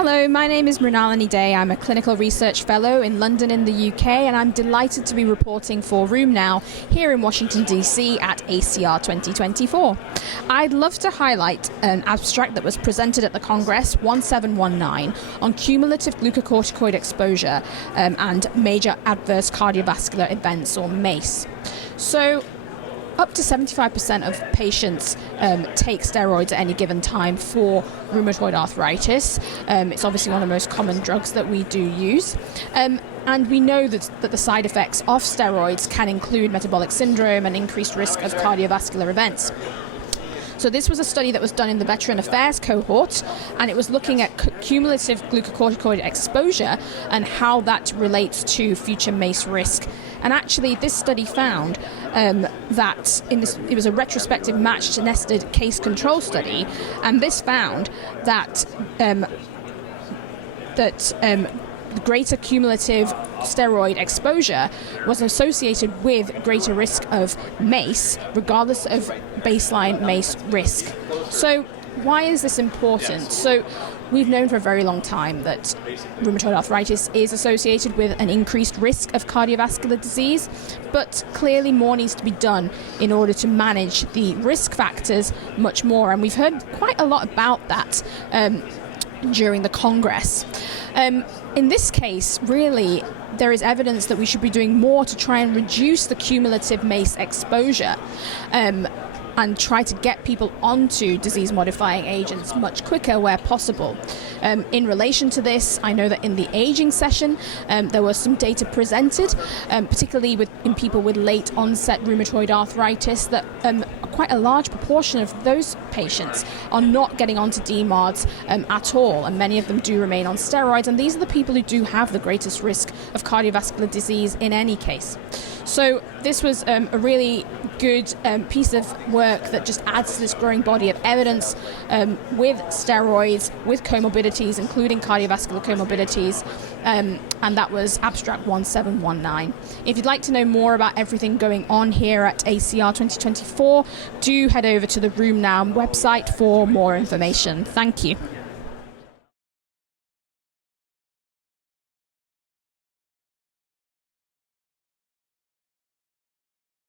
Hello, my name is Mrinalini. I'm a clinical research fellow in London in the UK, and I'm delighted to be reporting for RheumNow here in Washington DC at ACR 2024. I'd love to highlight an abstract that was presented at the Congress 1719 on cumulative glucocorticoid exposure and major adverse cardiovascular events, or MACE. So up to 75% of patients take steroids at any given time for rheumatoid arthritis. It's obviously one of the most common drugs that we do use. And we know that the side effects of steroids can include metabolic syndrome and increased risk of cardiovascular events. So this was a study that was done in the Veteran Affairs cohort, and it was looking at cumulative glucocorticoid exposure and how that relates to future MACE risk. And actually, this study found that it was a retrospective matched nested case control study, and this found that greater cumulative steroid exposure was associated with greater risk of MACE, regardless of baseline MACE risk. So why is this important? So we've known for a very long time that rheumatoid arthritis is associated with an increased risk of cardiovascular disease, but clearly more needs to be done in order to manage the risk factors much more. And we've heard quite a lot about that during the Congress. In this case, really, there is evidence that we should be doing more to try and reduce the cumulative MACE exposure and try to get people onto disease-modifying agents much quicker where possible. In relation to this, I know that in the aging session, there was some data presented, particularly in people with late-onset rheumatoid arthritis, that quite a large proportion of those patients are not getting onto DMARDs at all, and many of them do remain on steroids, and these are the people who do have the greatest risk of cardiovascular disease in any case. So this was a really good piece of work that just adds to this growing body of evidence with steroids, with comorbidities, including cardiovascular comorbidities, and that was abstract 1719. If you'd like to know more about everything going on here at ACR 2024, do head over to the RheumNow website for more information. Thank you.